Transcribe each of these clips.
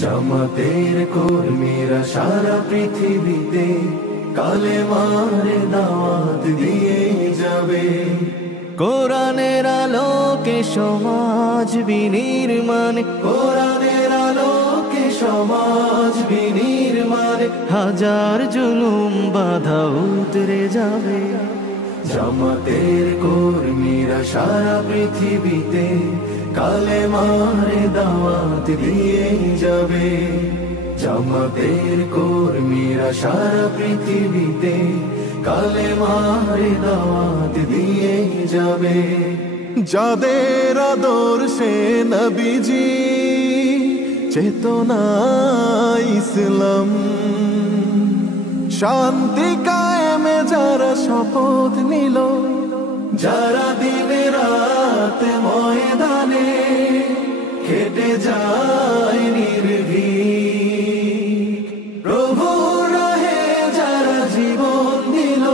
জামাতের কর্মীরা সারা পৃথিবীতে কালেমার দাওয়াত দিয়ে যাবে। কোরআনের আলোকে সমাজ বিনির্মাণ, কোরআনের আলোকে সমাজ বিনির্মাণ, হাজার জুলুম বাধা উতরে যাবে। জামাতের কর্মীরা সারা পৃথিবীতে কালেমার দাওয়াত দিয়ে যাবে। জামাতের কর্মীরা সারা পৃথিবীতে কালেমার দাওয়াত দিয়ে যাবে। যাদের আদর্শে নবীজি চেতনা ইসলাম, শান্তি কায়েমে যারা শপথ নিল, যারা দিনে রাত ময়দানে খেটে যায় নির্ভীক, প্রভুর রাহে যারা জীবন দিল,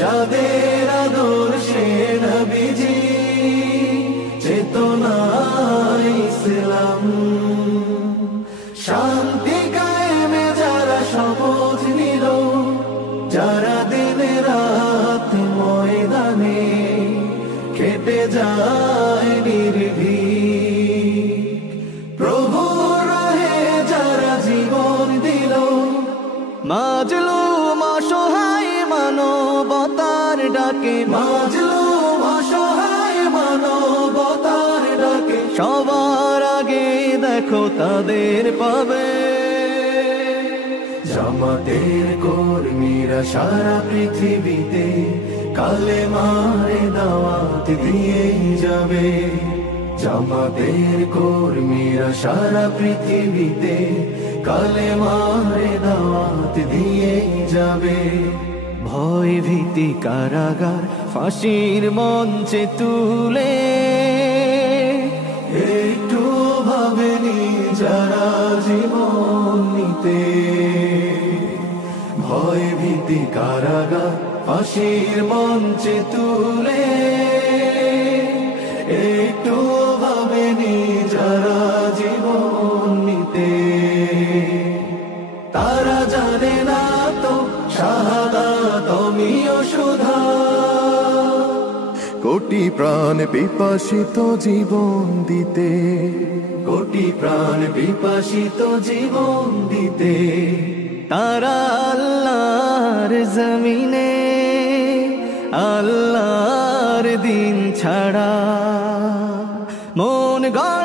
যাদের আদর্শে নবীজি চেতনা ইসলাম, শান্তি কায়েমে যারা শপথ নিল, যারা দিনে রাত ময়দানে খেটে যায় নির্ভীক, প্রভুর রাহে যারা জীবন দিল, মাজলুম অসহায় মানবতার ডাকে, মাজলুম অসহায় মানবতার ডাকে, সবার আগে দেখো তাদের পাবে। জামাতের কর্মীরা সারা পৃথিবীতে কালেমার দাওয়াত দিয়ে যাবে। জামাতের কর্মীরা সারা পৃথিবীতে কালেমার দাওয়াত দিয়ে যাবে। ভয় ভীতি কারাগার ফাঁসির মঞ্চে তুলে, একটু ভাবেনি যারা জীবন নিতে, ভয় ভীতি কারাগার ফাঁসির মঞ্চে তুলে, একটু ভাবেনি যারা জীবন নিতে, তারা জানে না তো শাহাদাত আমিও সুধা, কোটি প্রাণ পিপাসিত জীবন দিতে, কোটি প্রাণ পিপাসিত জীবন দিতে, তারা আল্লাহর জমিনে আল্লাহর দিন ছাড়া মন গড়া